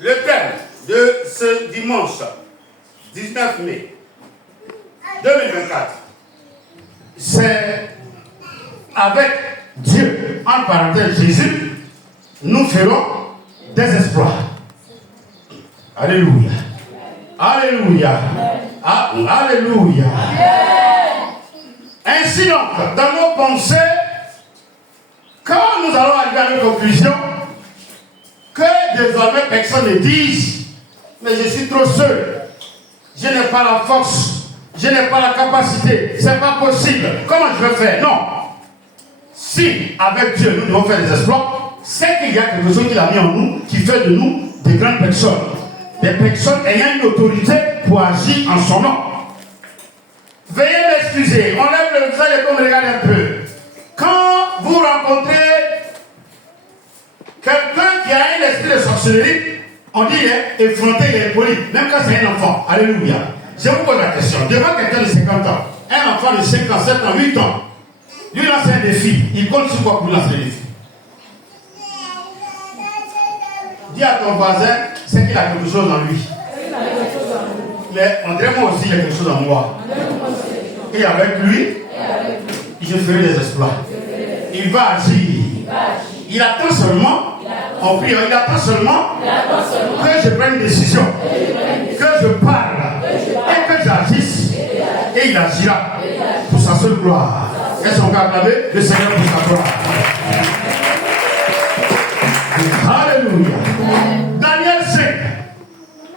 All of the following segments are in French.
Le thème de ce dimanche 19 mai 2024, c'est avec Dieu, en parenthèse Jésus, nous ferons des exploits. Alléluia. Alléluia. Alléluia. Ainsi donc, dans nos pensées, quand nous allons arriver à une conclusion, que désormais personne ne dise, mais je suis trop seul, je n'ai pas la force, je n'ai pas la capacité, c'est pas possible, comment je vais faire? Non. Si avec Dieu nous devons faire des exploits, c'est qu'il y a quelque chose qu'il a mis en nous, qui fait de nous des grandes personnes. Des personnes ayant une autorité pour agir en son nom. Veuillez m'excuser, on lève le visage et qu'on me regarde un peu. Quand vous rencontrez quelqu'un qui a un esprit de sorcellerie, on dit il est effronté, il est poli, même quand c'est un enfant. Alléluia. Je vous pose la question, devant quelqu'un de 50 ans, un enfant de 5 ans, 7 ans, 8 ans, lui lance un défi, il compte sur quoi pour lancer le défi? Dis à ton voisin, c'est qu'il a quelque chose en lui. Mais on dirait moi aussi, il y a quelque chose en moi. Et avec lui, je ferai des exploits. Il va agir. Il attend seulement, en priant, il attend seulement que je prenne une décision, que je parle et que j'agisse. Et il agira pour sa seule gloire. Est-ce qu'on peut acclamer le Seigneur pour sa gloire? Alléluia. Daniel 5,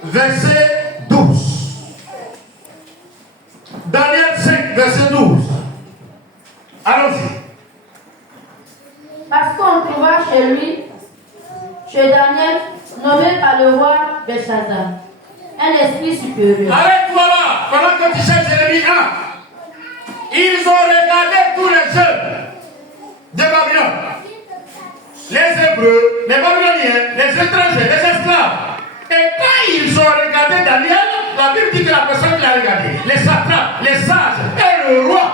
verset 12. Daniel 5, verset 12. Allons-y. Parce qu'on trouva chez lui, chez Daniel, nommé par le roi Belshazzar, un esprit supérieur. Arrête-toi là, pendant que tu cherches Jérémie 1. Ils ont regardé tous les jeunes de Babylone. Les Hébreux, les Babyloniens, les étrangers, les esclaves. Et quand ils ont regardé Daniel, la Bible dit que la personne qui l'a regardé, les satrapes, les sages et le roi,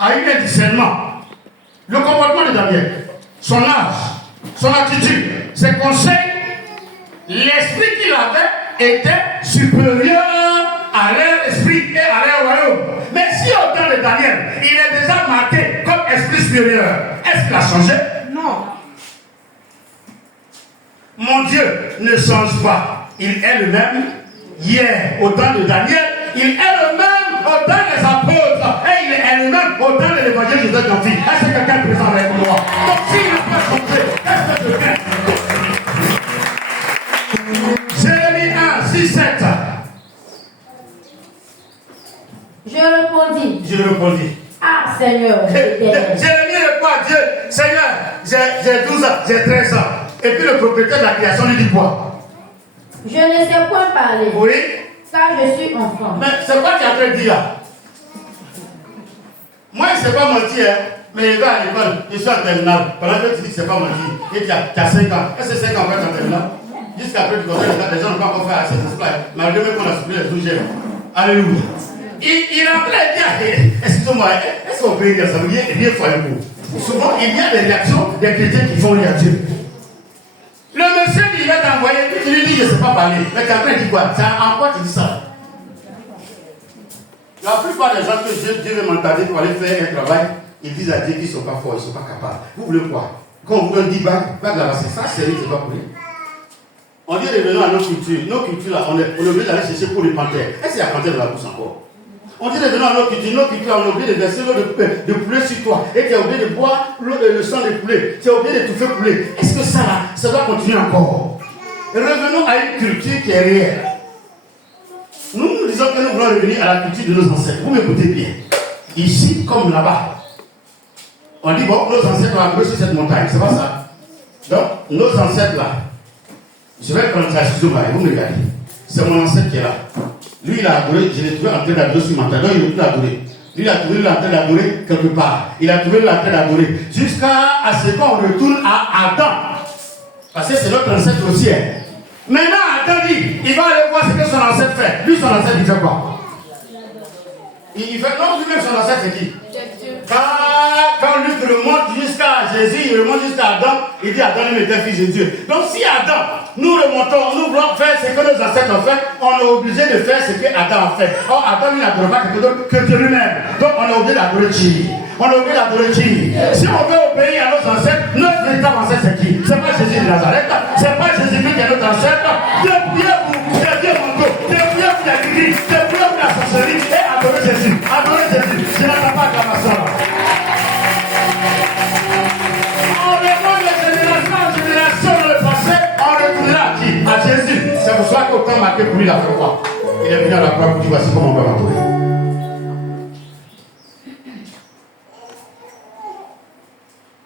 a eu un discernement. Le comportement de Daniel, son âge, son attitude, ses conseils, l'esprit qu'il avait était supérieur à leur esprit et à leur royaume. Mais si au temps de Daniel, il est déjà marqué comme esprit supérieur, est-ce qu'il a changé? Non. Mon Dieu ne change pas. Il est le même hier, au temps de Daniel. Il est le même au temps des apôtres. Et il est le même au temps de l'évangile de Joseph Jean-Philippe. Est-ce que quelqu'un est présent avec moi? Donc s'il n'a pas changé, qu'est-ce que je fais? Jérémie 1, 6, 7. Je répondis. Ah Seigneur. Jérémie répond à Dieu, Seigneur, j'ai 12 ans, j'ai 13 ans. Et puis le propriétaire de la création lui dit quoi? Je ne sais point parler. Oui. Car je suis enfant. Mais c'est quoi tu es en train de dire là? Moi, je ne sais pas mentir, hein, mais il va à l'école, je suis en terminale. Pendant que tu dis que c'est pas mentir, et tu as 5 ans. Est-ce que 5 ans va être en terminale? Jusqu'après du conseil, les gens n'ont pas encore fait assez de display. Malgré même qu'on a supplé les 12 gemmes. Alléluia. Il est en train de dire, excusez-moi, est-ce qu'on peut dire ça? Il y a fois un coup. Souvent, il y a des réactions des chrétiens qui font rire Dieu. Le monsieur qui va t'envoyer, tu lui dis, je ne sais pas parler. Mais quelqu'un dit quoi? En quoi tu dis ça? La plupart des gens que Dieu veut m'entendre pour aller faire un travail, ils disent à Dieu qu'ils ne sont pas forts, ils ne sont pas capables. Vous voulez quoi? Quand on vous donne 10 bagues, là-bas, c'est ça, c'est pas pour lui. On dit revenons à nos cultures. Nos cultures, là, on est obligé d'aller chercher pour les panthères. Est-ce qu'il y a panthère dans la bouche encore? On dit revenons à nos cultures, on est obligé de verser l'eau de poulet sur toi. Et tu es obligé de boire le sang de poulet. Tu es obligé de tout faire poulet. Est-ce que ça, là, ça doit continuer encore? Revenons à une culture qui est réelle. Nous disons que nous voulons revenir à la culture de nos ancêtres. Vous m'écoutez bien. Ici, comme là-bas. On dit, bon, nos ancêtres ont appris sur cette montagne. C'est pas ça. Donc, nos ancêtres là. Je vais prendre ça, excusez-moi, vous me regardez. C'est mon ancêtre qui est là. Lui, il a adoré, je l'ai trouvé en train d'adorer sur ma tête. Donc, il ne peut plus adorer. Lui, il a trouvé en train d'adorer quelque part. Il a trouvé en train d'adorer. Jusqu'à ce qu'on retourne à Adam. Parce que c'est notre ancêtre aussi. Maintenant, Adam dit, il va aller voir ce que son ancêtre fait. Lui, son ancêtre, il fait quoi? Il fait, non, lui-même, son ancêtre, c'est qui? Quand Luc remonte jusqu'à Jésus, il remonte jusqu'à Adam, Il dit Adam était fils de Dieu. Donc si Adam, nous remontons, nous voulons faire ce que nos ancêtres ont fait, on est obligé de faire ce que Adam a fait. Or Adam il n'adore pas quelque chose que Dieu lui-même. Donc on est obligé d'adorer Dieu. On est obligé d'adorer Dieu. Si on veut obéir à nos ancêtres, notre véritable ancêtre c'est qui? C'est pas Jésus de Nazareth, c'est pas Jésus-Christ qui est notre ancêtre. Débrouillez-vous, mon dos, débrouillez-vous la Bible, débrouillez-vous la sorcellerie et adorez Jésus. Adorez Jésus. Je n'attends pas d'acclamation. On demande de génération en génération dans le passé, on retournera à qui? À Jésus. C'est pour ça qu'autant marqué pour lui la foi. Il est venu à la croix pour dire voici comment on va m'adorer.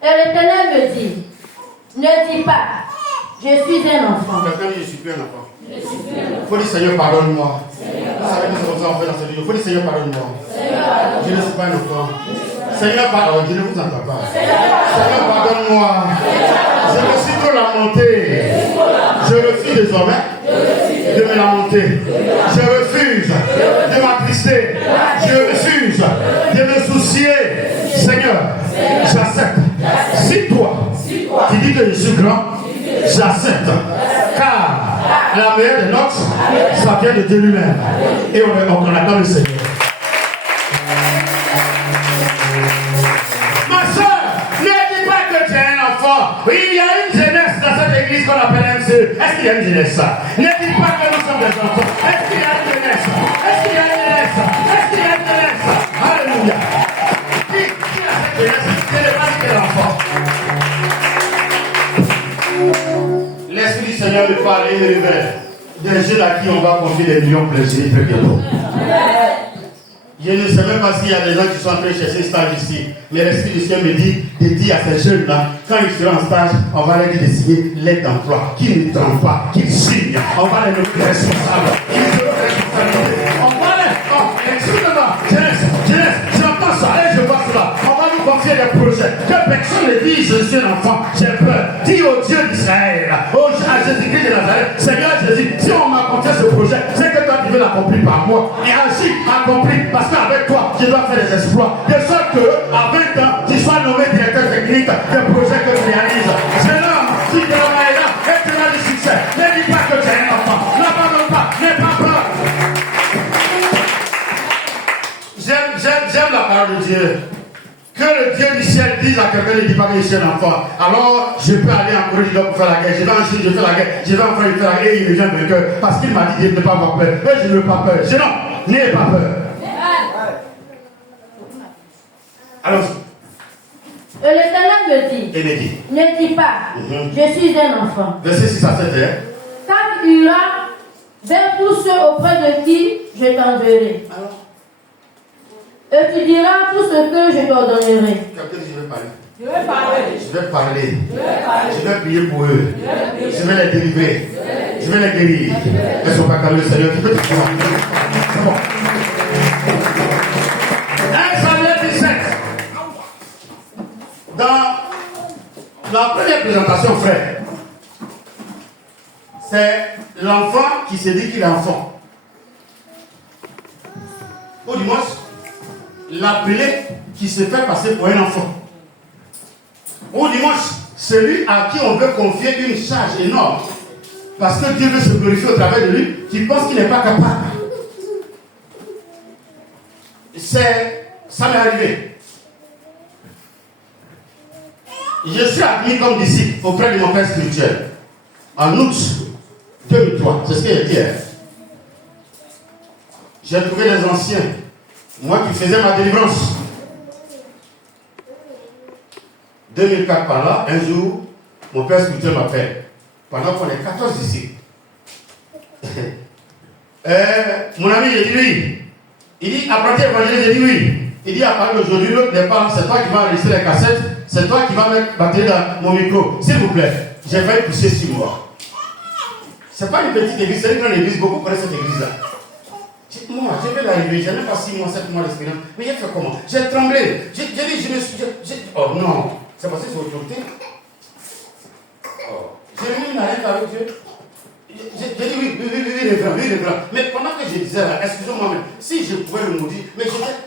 Et l'Éternel me dit, ne dis pas, je suis un enfant. Quelqu'un dit je suis plus un enfant. Il faut dire Seigneur pardonne-moi. Vous savez que c'est comme ça on fait dans ce livre. Il faut dire Seigneur pardonne-moi. Je ne suis pas un enfant. Seigneur pardonne, je ne vous entends pas. Seigneur pardonne-moi. Je me suis trop lamenté. Je refuse désormais de me lamenter. Je refuse de m'attrister. Je refuse de me soucier. Seigneur, j'accepte. Si toi, qui dis que je suis grand, j'accepte. Car la meilleure des notes, ça vient de Dieu lui-même. Et on attend le Seigneur. Ma soeur, ne dis pas que tu es un enfant. Il y a une jeunesse dans cette église qu'on appelle MC. Est-ce qu'il y a une jeunesse? Ne dis pas que nous sommes des enfants. Est-ce qu'il y a une jeunesse? Est-ce qu'il y a une jeunesse? Est-ce qu'il y a une jeunesse? Alléluia. Qui a cette jeunesse? C'est le mal de l'enfant. L'Esprit du Seigneur me parle et me révèle des jeunes à qui on va confier des millions de plaisirs très bientôt. Je ne sais même pas s'il y a des gens qui sont en train de chercher un stage ici. Mais l'Esprit du Seigneur me dit de dire à ces jeunes-là, quand ils seront en stage, on va leur dire de signer l'aide d'emploi. Qu'ils ne trompent pas, qu'ils signent. On va les nommer responsables. Ils seront responsables. On va les... excusez-moi, jeunesse, j'entends ça et je vois cela. On va nous confier des projets. Que personne ne dise je suis un enfant, j'ai peur. Dis au Dieu d'Israël, à Jésus-Christ de Nazareth, Seigneur Jésus, si on m'a confié ce projet, c'est que toi tu veux l'accomplir par moi. Et ainsi accomplir, parce qu'avec toi, je dois faire des exploits. De sorte qu'à 20 ans, tu sois nommé directeur technique des projets que tu réalises. Jeune homme, si tu es là et tu as du succès, ne dis pas que tu es un enfant. N'abandonne pas, n'aie pas peur. J'aime la parole de Dieu. Que le Dieu du ciel dise à quelqu'un ne dit pas que je suis un enfant. Alors je peux aller en Corée du Nord pour faire la guerre. Je vais en Chine, je fais la guerre. Je vais en France, je fais la guerre. Et il revient vainqueur. Parce qu'il m'a dit de ne pas avoir peur. Et je ne veux pas peur. Je non, n'ayez pas peur. Alors. Et l'Éternel me dit, Et me dit, ne dis pas, je suis un enfant. Verset 6 à 7. Quand tu iras vers tous ceux auprès de qui je t'enverrai. Et tu diras tout ce que je t'ordonnerai. Quelqu'un dit, je vais parler. Je vais parler. Je vais parler. Je vais prier pour eux. Je vais les délivrer. Je vais les guérir. Elles ne sont pas calmes, le Seigneur qui peut te faire. C'est bon. 1 Samuel 17. Dans la première présentation, frère, c'est l'enfant qui se dit qu'il est enfant. Ou du moins, l'appelé qui se fait passer pour un enfant. Ou du moins, celui à qui on veut confier une charge énorme. Parce que Dieu veut se glorifier au travers de lui, qui pense qu'il n'est pas capable. Ça m'est arrivé. Je suis admis comme disciple auprès de mon père spirituel. En août 2003, c'est ce que j'ai dit. J'ai trouvé des anciens. Moi qui faisais ma délivrance. 2004 par là, un jour, mon père spirituel m'appelle. Pendant qu'on est 14 ici. Mon ami, j'ai dit oui. Il dit, apprenti évangéliste, j'ai dit oui. Il dit, à partir d'aujourd'hui, l'autre départ, c'est toi qui vas enregistrer les cassettes, c'est toi qui vas mettre batterie dans mon micro. S'il vous plaît, j'ai failli pousser 6 mois. C'est pas une petite église, c'est une grande église, beaucoup connaissent cette église-là. Moi, je vais l'arriver, je n'ai pas 6 mois, 7 mois d'expérience. Mais j'ai fait comment? J'ai tremblé. J'ai dit, je me suis. Oh non, c'est parce que c'est autorité. Oh. J'ai mis une alerte avec Dieu. J'ai dit oui, révérend. Mais pendant que je disais là, excusez-moi, mais si je pouvais le maudire, mais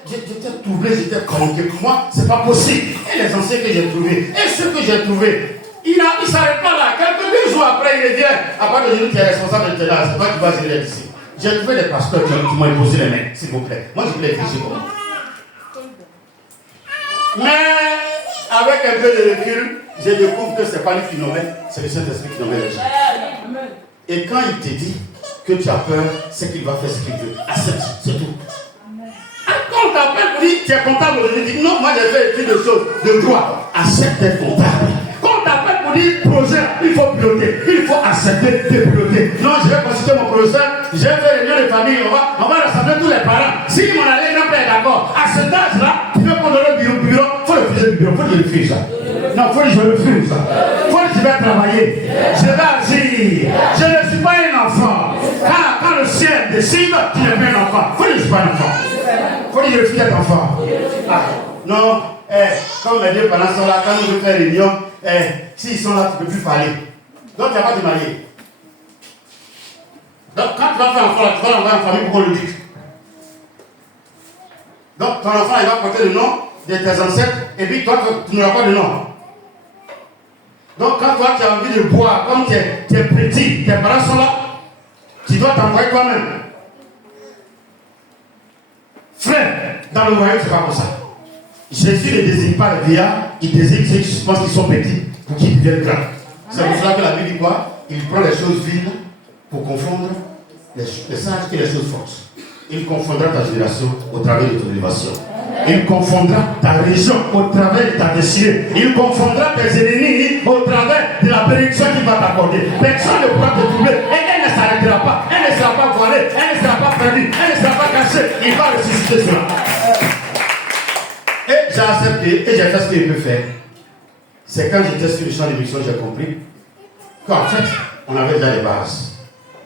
j'étais troublé, j'étais craqué. Moi, c'est pas possible. Et les anciens que j'ai trouvés, et ceux que j'ai trouvés, ils ne s'arrête pas là. Quelques jours après, il revient. À part de dire tu es responsable de tes là, c'est toi qui vas gérer ici. J'ai trouvé des pasteurs qui m'ont imposé les mains, s'il vous plaît. Moi, je voulais ficher comment. Mais avec un peu de recul, je découvre que ce n'est pas lui qui nommait, c'est le Saint-Esprit qui nommait les gens. Et quand il te dit que tu as peur, c'est qu'il va faire ce qu'il veut. Accepte, c'est tout. Quand on t'appelle pour dire tu es comptable, je dis non, moi j'ai fait étude de choses, de droit. Accepte d'être comptable. Quand on t'appelle pour dire projet, il faut piloter, il faut accepter de piloter. Non, je vais consulter mon professeur, j'ai fait réunion de famille, on va rassembler tous les parents. Si mon allé grand père est d'accord, à cet âge-là, tu veux qu'on donne le bureau, il faut refuser le bureau, il faut que je refuse ça. Non, il faut que je refuse ça. Il faut que je vais travailler, je vais agir. Je ne suis pas un enfant. Quand le ciel décide, tu n'es pas un enfant. Il faut que je ne suis pas un enfant. Il faut que je refuse d'être enfant. Ah, non, comme les deux parents sont là, quand nous voulons faire réunion, s'ils sont là, tu ne peux plus parler. Donc, tu n'as pas de marier. Donc, quand tu vas faire un enfant, tu vas l'envoyer en famille pour qu'on le dise. Donc, ton enfant, il va porter le nom de tes ancêtres, et puis toi, tu n'auras pas de nom. Donc, quand toi, tu as envie de boire, comme tu es petit, tes parents sont là, tu dois t'envoyer toi-même. Frère, dans le royaume, c'est pas comme ça. Jésus ne désigne pas les vieillards, il désigne ceux qui pensent qu'ils sont petits pour qu'ils deviennent grands. C'est pour cela que la Bible dit quoi? Il prend les choses viles pour confondre les sages et les choses fortes. Il confondra ta génération au travers de ton élévation. Il confondra ta région au travers de ta destinée. Il confondra tes ennemis au travers de la bénédiction qu'il va t'accorder. Personne ne pourra te troubler et elle ne s'arrêtera pas. Elle ne sera pas voilée, elle ne sera pas perdue, elle ne sera pas cachée. Il va ressusciter cela. Et j'ai accepté et j'ai fait ce qu'il peut faire. C'est quand j'étais sur le champ de mission, j'ai compris qu'en fait, on avait déjà les bases.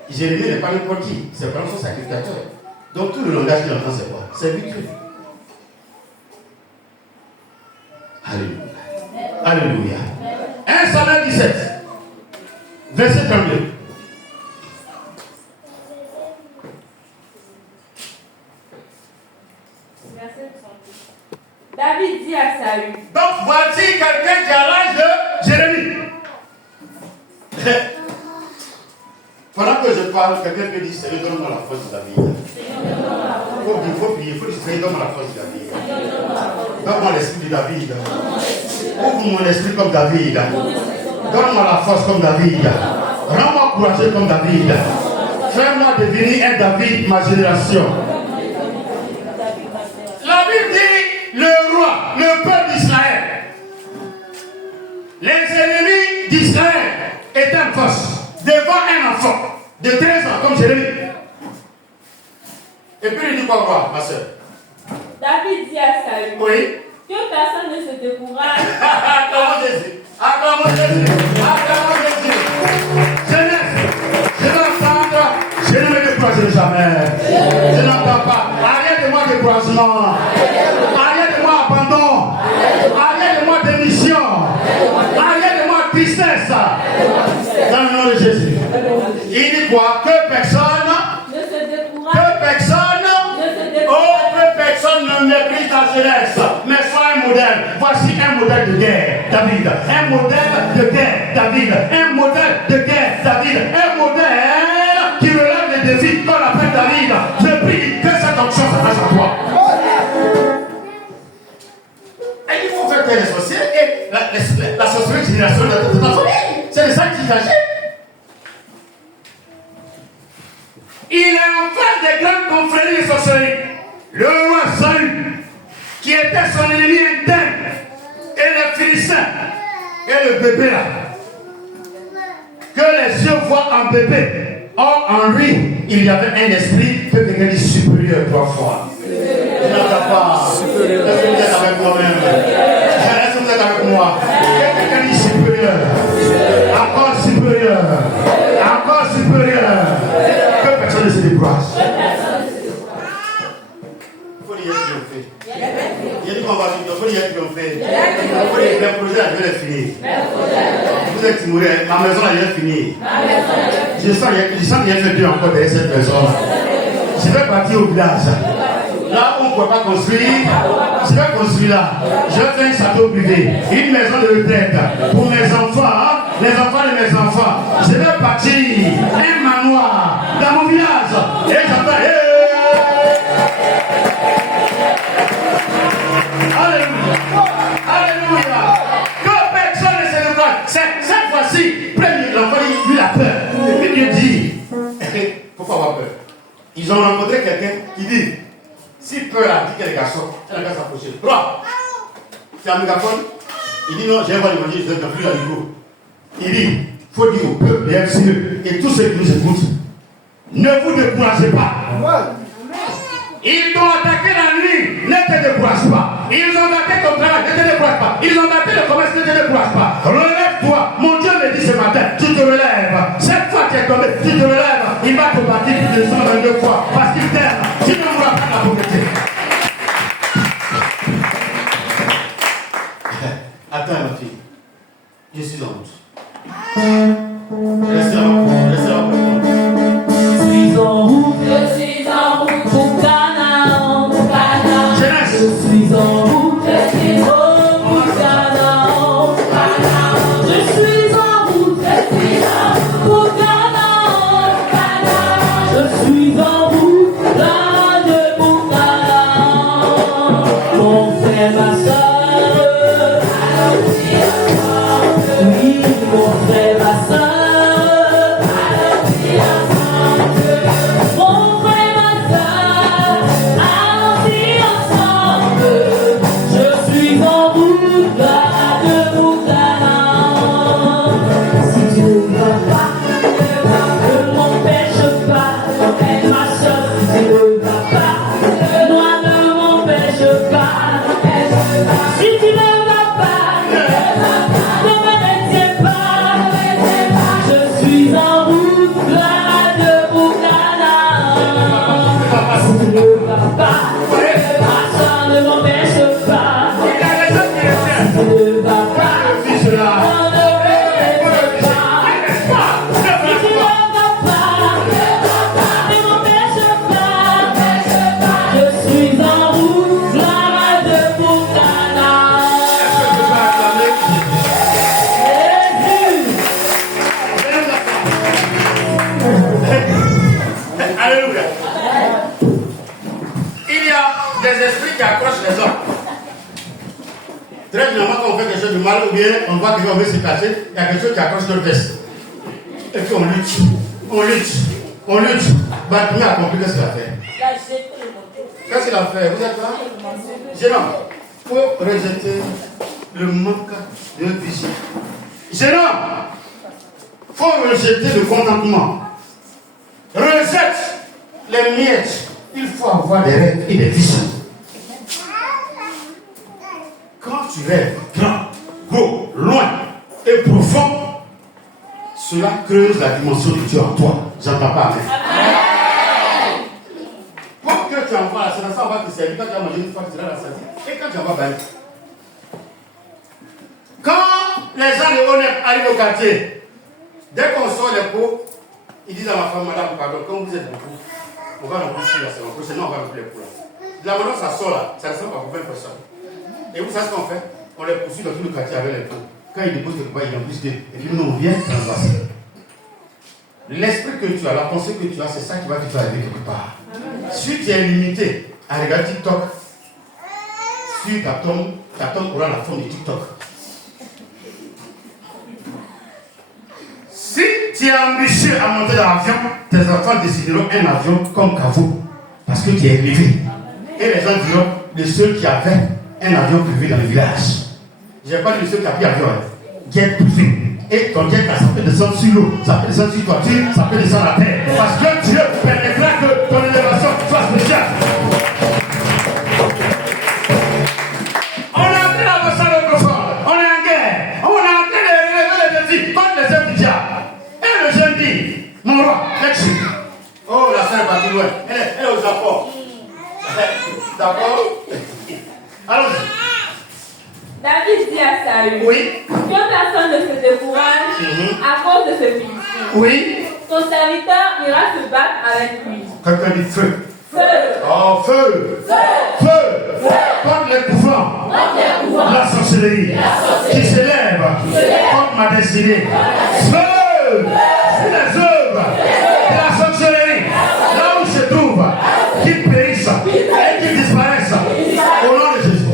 Jérémie n'est pas n'importe qui, c'est vraiment son sacrificateur. Donc tout le langage qu'il entend, c'est quoi? C'est victoire. Alléluia. Alléluia. 1 Samuel 17, verset 32. David dit à Saül. Donc voici quelqu'un qui a l'âge de Jérémie. Pendant que je parle, quelqu'un me dit Seigneur, donne-moi la force de David. Il faut prier, il faut dire Seigneur, donne-moi la force de David. Donne-moi l'esprit de David. Ouvre mon esprit comme David. Donne-moi la force comme David. Rends-moi courageux comme David. Fais-moi devenir un David, ma génération. La Bible dit le roi, le peuple d'Israël. Les ennemis d'Israël étaient en force devant un enfant de 13 ans comme Jérémie. Et puis il dit quoi, roi, ma soeur? David dit à Saül. Oui. Que personne ne se décourage. Acclamons Jésus. Acclamons Jésus. Acclamons Jésus. Jeunesse, je n'entends, je ne me découragerai jamais. Je n'entends pas. Arrête de moi découragement. Arrête de moi abandon. Arrête de moi démission. Arrête de moi tristesse. Dans le nom de Jésus. Il dit quoi? Que personne Ne se décourage. que personne ne méprise la jeunesse, mais sois un modèle. Voici un modèle de guerre, David. Un modèle de guerre, David. Un modèle de guerre, David. Un modèle qui relève les défis qu'on appelle David. Je prie que cette option s'attache à toi. Et il faut faire taire les sorciers et la sorcellerie générationnelle de ta famille. C'est de ça qu'il s'agit. Il est en face des grandes confréries de sorcellerie. Le roi Saül, qui était son ennemi interne, et le Philistin, et le bébé là, que les yeux voient en bébé. Or, en lui, il y avait un esprit que quelqu'un dit supérieur 3 fois. Je n'entends pas. Supérieur. Est-ce que vous êtes avec moi-même? Est-ce que vous êtes avec moi? Quelqu'un dit supérieur. Encore supérieur. Encore supérieur. Que personne ne se décourage. Il y a dit qu'on va il y a triomphé. Le projet là, je vais finir. Vous êtes timoré, ma maison là, je vais finir. Je sens qu'il y a fait Dieu encore derrière cette maison là. Je vais partir au village. Là où on ne peut pas construire, je vais construire là. Je vais faire un château privé, une maison de retraite pour mes enfants les enfants de mes enfants. Je vais bâtir un manoir dans mon village. Et j'entends, Alléluia. Alléluia. Que personne ne se regarde. Cette fois-ci, l'enfant lui a peur. Et puis Dieu dit, il ne faut pas avoir peur. Ils ont rencontré quelqu'un qui dit, si peur a dit que les garçons, elle va s'approcher. Toi, c'est un mégaphone. Il dit non, j'ai un voix d'évangile, je ne plus la niveau. Il dit, il faut dire au peuple des FCE et tous ceux qui nous écoutent, ne vous découragez pas. Ils t'ont attaqué la nuit, ne te décourage pas. Ils ont attaqué ton travail, ne te décourage pas. Ils ont attaqué le commerce, ne te décourage pas. Relève-toi. Mon Dieu me dit ce matin, tu te relèves. Cette fois tu es tombé, tu te relèves. Il va te bâtir plus de 122 fois parce qu'il t'aime. Tu ne mourras pas de la pauvreté. Attends ma fille, je suis en route. Restez là, restez là. Je suis en route pour Canaan, Jeunesse. Je suis en route pour Canaan, Je suis en route pour Canaan, Je suis en route là de pour Canaan. Mon frère, ma soeur. Oui, mon frère, ma soeur. Mon frère, ma soeur, allons-y ensemble. Je suis en route là de Canaan. Si tu ne vas pas, ne m'empêche pas. Elle, ma soeur, si tu ne vas pas, moi ne m'empêche pas. Si tu ne vas pas, ne me retiens pas. Je suis en route là de Canaan. Si tu ne vas pas, ma soeur ne m'empêche pas. Il a raison qu'il est. Si tu ne vas pas, Dis cela. on ne m'empêche pas. Si tu ne vas pas, ne m'empêche pas. Je suis en route là de Canaan. Alléluia. Il y a des esprits qui accrochent les hommes. Très généralement, quand on fait quelque chose de mal, ou bien on voit que quelqu'un veut se cacher, il y a quelque chose qui accroche notre veste. Et puis on lutte. On lutte. On lutte. Bartimée a compris qu'est-ce qu'il a fait. Qu'est-ce qu'il a fait? Vous êtes là? Jeune homme, il faut rejeter le manque de vision. Jeune homme, il faut rejeter le contentement. Rejette les miettes. Il faut avoir des rêves et des visions. Quand tu rêves grand, gros, loin et profond, cela creuse la dimension de Dieu en toi. J'entends pas. Amen. Pour que tu envoies la séance, on va te servir. Quand tu as mangé une fois, tu seras rassasié. Et quand tu envoies bailler. Quand les gens de honnête arrivent au quartier, dès qu'on sort les pots, ils disent à ma femme, madame, pardon, comme vous êtes beaucoup, on va l'embaucher la séance. Sinon, on va remplir les pots là. La maintenant, ça sort là, ça ne ressemble pas pour 20 personnes. Et vous savez ce qu'on fait? On les poursuit dans tout le quartier avec les pots. Quand ils déposent quelque part, ils en plus de. Et puis nous, on vient transvaser. L'esprit que tu as, la pensée que tu as, c'est ça qui va te faire aller quelque part. Si tu es limité à regarder TikTok, si ta tombe aura la forme de TikTok. Si tu es ambitieux à monter dans l'avion, tes enfants décideront un avion comme Kavo. Parce que tu es élevé. Et les gens diront, le seul qui avait un avion privé dans le village. Je n'ai pas dit le seul qui a pris l'avion. Jet privé. Et ton jet, ça peut descendre sur l'eau, ça peut descendre sur la toiture, ça peut descendre à terre. Parce que Dieu permettra que ton élévation soit spéciale. On est en train d'avancer notre fort. On est en guerre. On est en train de relever les défis contre les œuvres du diable. Et le jeune dit, mon roi, là-dessus. Oh, la sœur est partie loin. Elle est aux apports. D'accord? Allons-y. David dit à Saül, Oui. que personne ne se décourage à cause de ce Philistin. Oui. Ton serviteur ira se battre avec lui. Quelqu'un dit feu. Feu. Oh, feu. Feu. Feu. Contre les pouvoirs. La sorcellerie. Qui s'élève contre contre ma destinée. Feu sur les œuvres de la sorcellerie. Là où se trouve, qu'ils périssent et qu'ils disparaissent. Au nom de Jésus.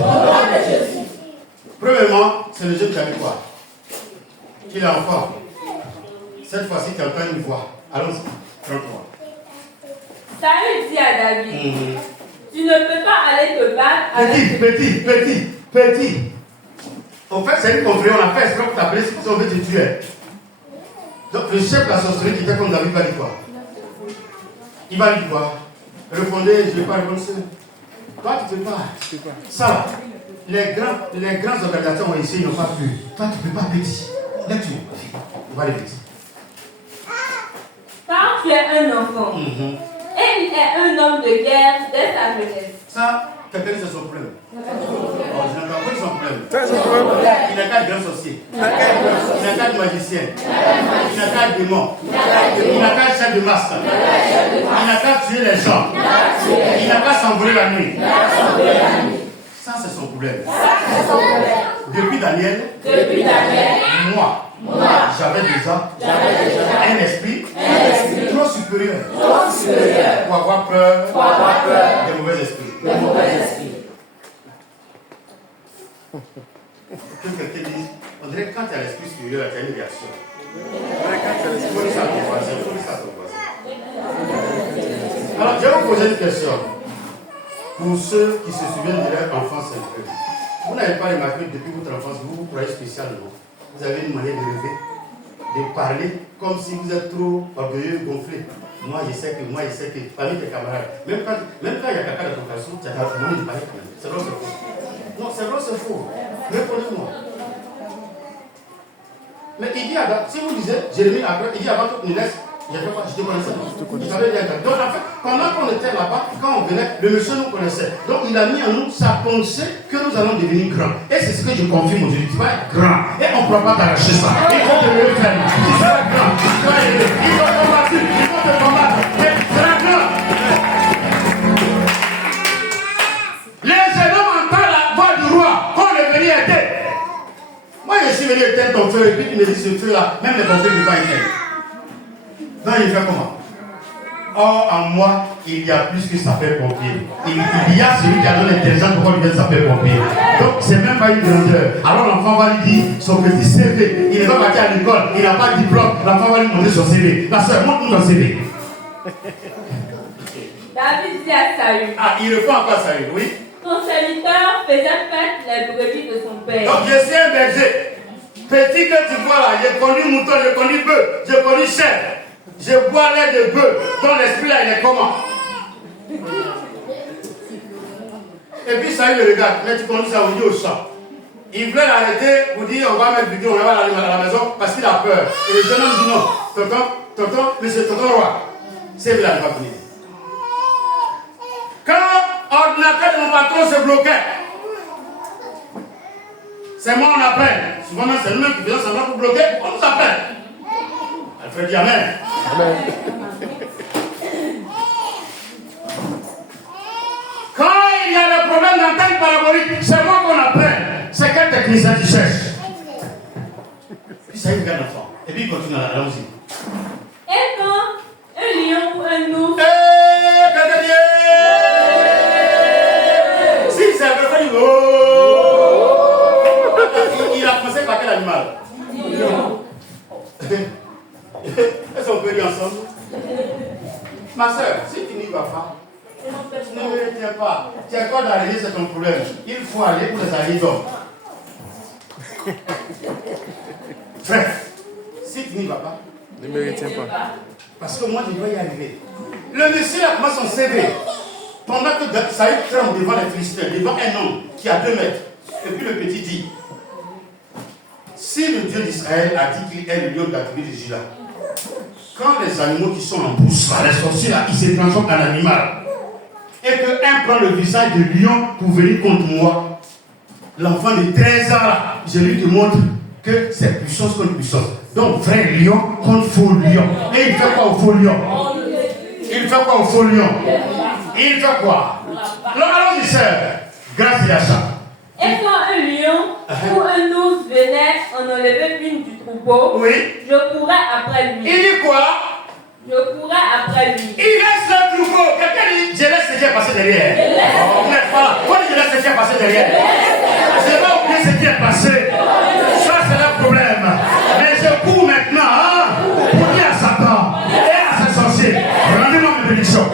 Premièrement, c'est le Dieu qui a dit quoi? Qu'il est enfant. Cette fois-ci, tu entends une voix. Allons-y. 33. Saül dit à David, tu ne peux pas aller te battre avec... Petit. En fait, c'est une contrée, on a fait exprès pour t'appeler si on veut te tuer. Donc, le chef de la sorcellerie qui fait comme David va dire quoi? Il va dire quoi? Répondez, je ne vais pas répondre seul. Toi, tu ne peux pas. Ça, les grands organisateurs ont essayé, ils n'ont pas pu. Toi, tu ne peux pas, petit. Là, tu va aller vite. Car tu es un enfant. Et il est un homme de guerre dès sa jeunesse. Ça, quelqu'un dit c'est son problème. Je n'ai pas compris son problème. Il n'a qu'à être grand sorcier. Il n'a qu'à être magicien. Il n'a qu'à être démon. Il n'a qu'à être chef de masque. Il n'a qu'à tuer les gens. Il n'a qu'à s'envoler la nuit. Ça, c'est son problème. Depuis Daniel, moi, j'avais déjà un esprit trop supérieur pour avoir peur des mauvais esprits. Que quelqu'un dise, on dirait que quand tu as l'esprit supérieur, tu as une réaction. Il faut dire ça à ton voisin. Alors, je vais vous poser une question. Pour ceux qui se souviennent de leur enfance un peu, vous n'avez pas remarqué depuis votre enfance, vous vous croyez spécial, non? Vous avez une manière de rêver, de parler comme si vous êtes trop orgueilleux, gonflé. Moi je sais que, parmi tes camarades, même quand il y a caca dans ton caleçon, tu as ta manière de parler quand même. C'est vrai ou c'est faux? Non, c'est vrai ou c'est faux? Répondez-moi. Mais il dit, si vous lisez, Jérémie après, il dit avant que tu ne laisses, je te connaissais. Donc en fait, pendant qu'on était là-bas, quand on venait, le monsieur nous connaissait. Donc il a mis en nous sa pensée que nous allons devenir grands. Et c'est ce que je confirme aujourd'hui. Tu vas être grand. Et on ne pourra pas t'arracher ça. Il faut te le faire. Tu seras grand. Tu vas aider. Il faut combattre. Il faut te combattre. Et tu seras grand. Les jeunes entendent la voix du roi. On est venu aider. Moi je suis venu éteindre ton feu. Et puis tu me dis ce feu-là, même les pompiers ne peuvent pas éteindre. Non, il fait comment? Or, en moi, il y a plus que sapeur-pompier. Il y a celui qui a donné l'intelligence pour qu'on devienne sapeur-pompier. Donc, c'est même pas une grandeur. Alors, l'enfant va lui dire son petit CV. Il n'est pas parti à l'école, il n'a pas de diplôme. L'enfant va lui montrer son CV. La soeur, montre-nous ton CV. David dit à Saül. Ah, il répond encore à Saül, oui. Ton serviteur faisait paître les brebis de son père. Donc, je suis un berger. Petit que tu vois là, j'ai connu mouton, j'ai connu bœuf, j'ai connu chèvre. Je bois lait de bœuf. Ton esprit là, il est comment? Et puis ça, il le regarde. Mais tu conduis ça, vous dit au champ. Il voulait l'arrêter, vous dit on va mettre du on va aller à la maison parce qu'il a peur. Et le jeune homme dit non. Tonton, monsieur Tonton Roi, c'est là, il va venir. Quand l'ordinateur de mon patron se bloquait, c'est moi on appelle. Souvent, c'est nous-mêmes qui faisons semblant pour bloquer, on nous appelle. Alfred dit Amen. Amen. Quand il y a des problèmes d'antenne parabolique, c'est moi qu'on appelle. C'est quel technicien qui cherche? Puis ça, il regarde l'enfant. Et puis il continue à la musique. Et quand un lion ou un ours. Si c'est un peu fait, il a commencé par quel animal? Lion. Est-ce qu'on peut dire ensemble? Ma soeur, si tu n'y vas pas, ne me retiens pas. Tu as quoi d'arrêter, c'est ton problème. Il faut aller pour les alliés d'hommes. Frère, si tu n'y vas pas, Ne me retiens pas. parce que moi je dois y arriver. Le monsieur a commencé son CV. Pendant que Saül tremble devant les Philistins, devant un homme qui a 2 mètres. Et puis le petit dit, si le Dieu d'Israël a dit qu'il est le lion de la tribu de Juda, quand les animaux qui sont en bouche, les sorciers là, ils se transforment en animal, et qu'un prend le visage de lion pour venir contre moi, l'enfant de 13 ans là, je lui démontre que c'est puissance contre puissance. Donc vrai lion contre faux lion. Et il fait quoi au faux lion? Il fait quoi au faux lion? Il fait quoi? Alors, il sert, grâce à ça, Et quand un lion ou un ours venait en enlever une du troupeau, Oui. je courais après Il lui. dit quoi? Je courais après lui. Il laisse le troupeau. Quelqu'un dit, je laisse ce qui est passé derrière. Oh, vous n'êtes pas là. Pourquoi je laisse ce qui est passé derrière? Je n'ai pas oublié ce qui est passé. Ça, c'est le problème. Mais je cours maintenant pour dire à Satan et à ses sorciers, rendez-moi mes bénédictions.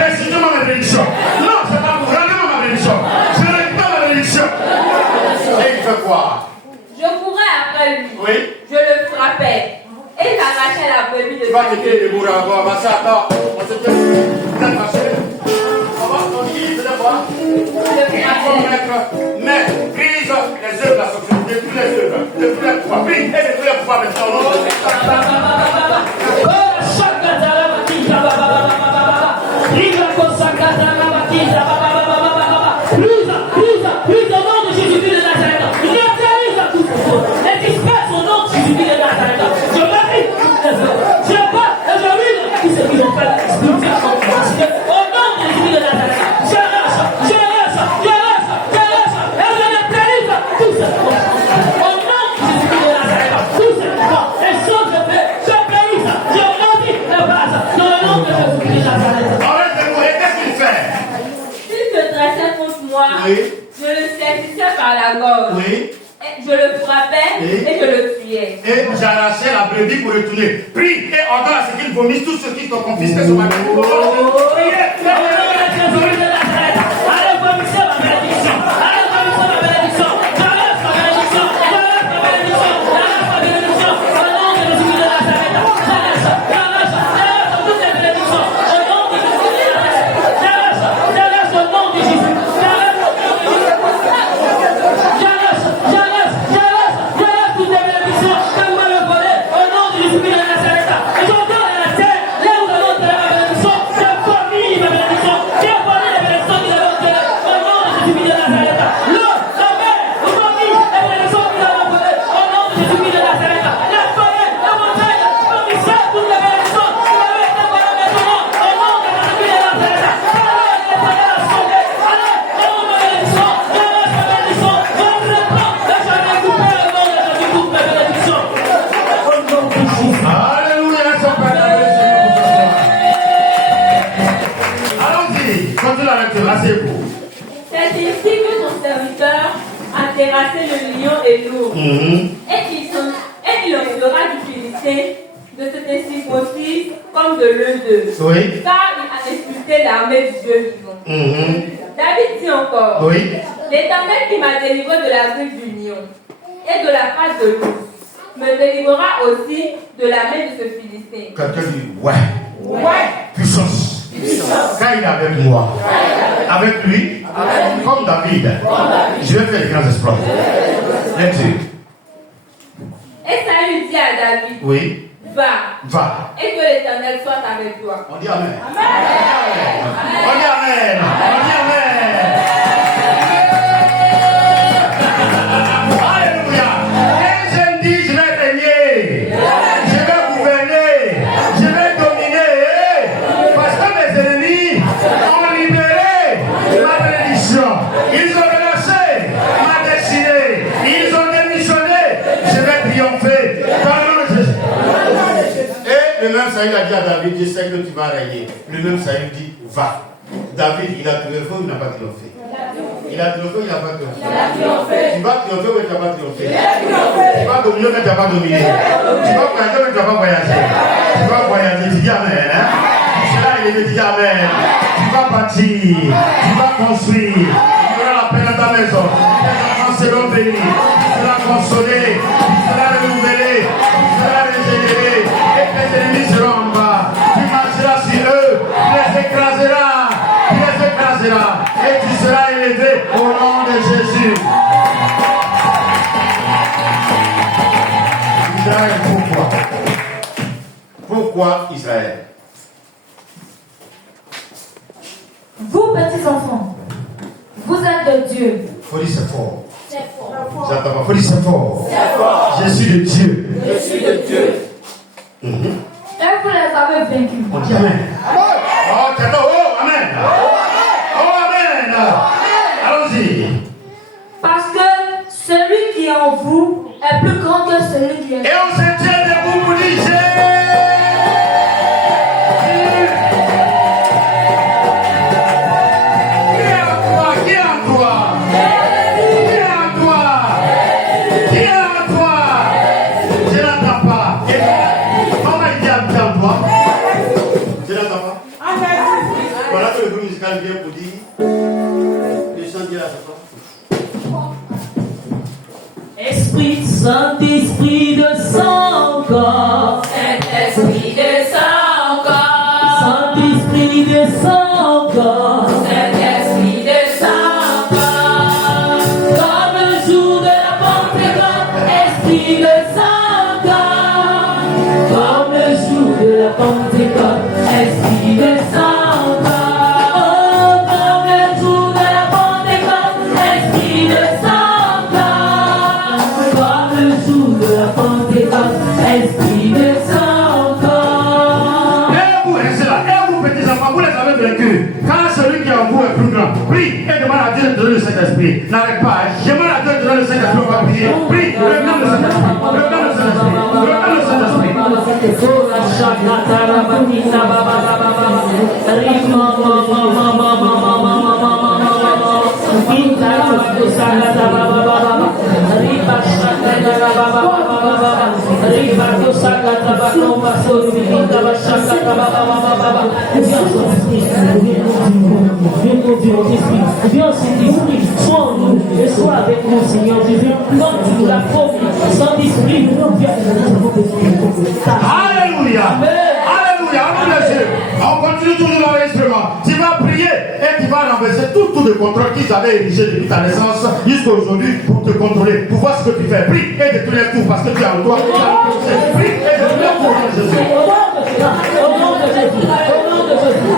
Restituez-moi mes bénédictions. Non, c'est pas pour rendez-moi ma bénédiction. Je ne récupère ma bénédiction. Et il fait quoi? Je courais après lui. Oui. Je le frappais. Et j'arrachais la brebis de Tu vas sa te queue. dire les bourras avant, mais ça, attends, on se dit, vous êtes fâché. On dit, c'est quoi? Mais brise les œuvres de la société, tous les œuvres, de tous les pouvoirs, brise et de tous les pouvoirs maintenant. Oui. Je le saisissais par la gorge. Oui. Je le frappais et je le tuais. Et j'arrachais la brebis pour retourner. Prie et ordonne à ce qu'ils vomissent tous ceux qui sont confisqués sur ma vie. C'est ici que son serviteur a terrassé le lion et l'ours. Et il en fera du Philistin de cet circoncis comme de l'un d'eux. Oui. Car il a insulté l'armée du Dieu vivant. David dit encore, l'Éternel qui m'a délivré de la griffe du lion et de la face de l'ours me délivrera aussi de la main de ce Philistin. Quelqu'un dit ouais. Puissance. Quand il est avec moi, avec lui, comme David, je vais faire des grands exploits. Let's Et Saül dit à David, oui. Va. Et que l'Éternel soit avec toi. On dit Amen. Amen. On dit Amen. On dit Amen. Alléluia. Et je dis, je vais régner. Je vais gouverner. Je vais dominer. Parce que mes ennemis ont libéré ma bénédiction. Ils ont relâché ma destinée. Ils ont démissionné. Je vais triompher. Dans le nom de Jésus. Et le même Saül a dit à David, je sais que tu vas régner. Le même Saül dit, va. David, il a triomphé ou il n'a pas triomphé? Il a triomphé ou il n'a pas triomphé? Tu vas triompher ou tu n'as pas triomphé? Tu vas dominer ou tu n'as pas dominé? Tu vas voyager ou tu n'as pas voyagé? Tu vas voyager, tu dis Amen. Hein? Tu seras élevé, tu dis Amen. Tu vas bâtir, tu vas construire, tu feras la paix dans ta maison. Tes enfants seront bénis, tu seras consolé, tu seras renouvelé, tu seras régénéré, et tes ennemis seront en bas. Tu marcheras sur eux, tu les écraseras, et tu seras élevé au nom de Jésus. Israël, pourquoi? Pourquoi Israël? Vous, petits enfants, vous êtes de Dieu. Faut dire c'est fort. C'est fort. J'entends pas. Faut dire c'est fort. Je suis de Dieu. Je suis de Dieu. Et vous les avez vaincus. On dit Amen. Oh, Amen. Oh, Amen. Allons-y. Parce en vous est plus grand que celui qui est. Et on se tient debout pour dire Jésus. Qui est en toi? Je n'entends pas. Maman, il dit en toi. Je n'entends pas. Voilà que le groupe musical vient pour dire. Le chant dit à sa part. Esprit Saint, Esprit de Saint-Corps. Saint-Esprit de Saint-Corps. Saint-Esprit de Saint-Corps. Saint-Esprit de Saint-Corps. Comme le jour de la Pentecôte, Esprit de Saint-Corps. Comme le jour de la Pentecôte, Esprit de Saint-Corps. Comme le jour de la Pentecôte, Esprit de Saint-Corps. Comme le jour de la Pentecôte, Esprit de Saint-Corps. Et vous, restez là. Et vous, petits enfants, vous les avez vaincus. Quand celui qui est en vous est plus grand, prie et demande à Dieu de donner le Saint-Esprit. N'arrête pas, hein. Demande à Dieu de donner le Saint-Esprit. On va prier. Prie, regarde le Saint-Esprit. Regarde le Saint-Esprit. Regarde le Saint-Esprit. Viens, Saint-Esprit, sois en nous et sois avec nous, Seigneur Dieu. Comme tu nous l'as promis, Saint-Esprit, viens. Alléluia. Alléluia. On ouvre les yeux. On continue toujours dans l'instrument. Tu vas prier et tu vas renverser tout de contrôle qu'ils avaient érigé depuis ta naissance jusqu'à aujourd'hui pour te contrôler, pour voir ce que tu fais. Prie et détruis les tours parce que tu es en toi. Prie et détruis les tours de Jésus. Au nom de Jésus, au nom de Jésus, au nom de Jésus.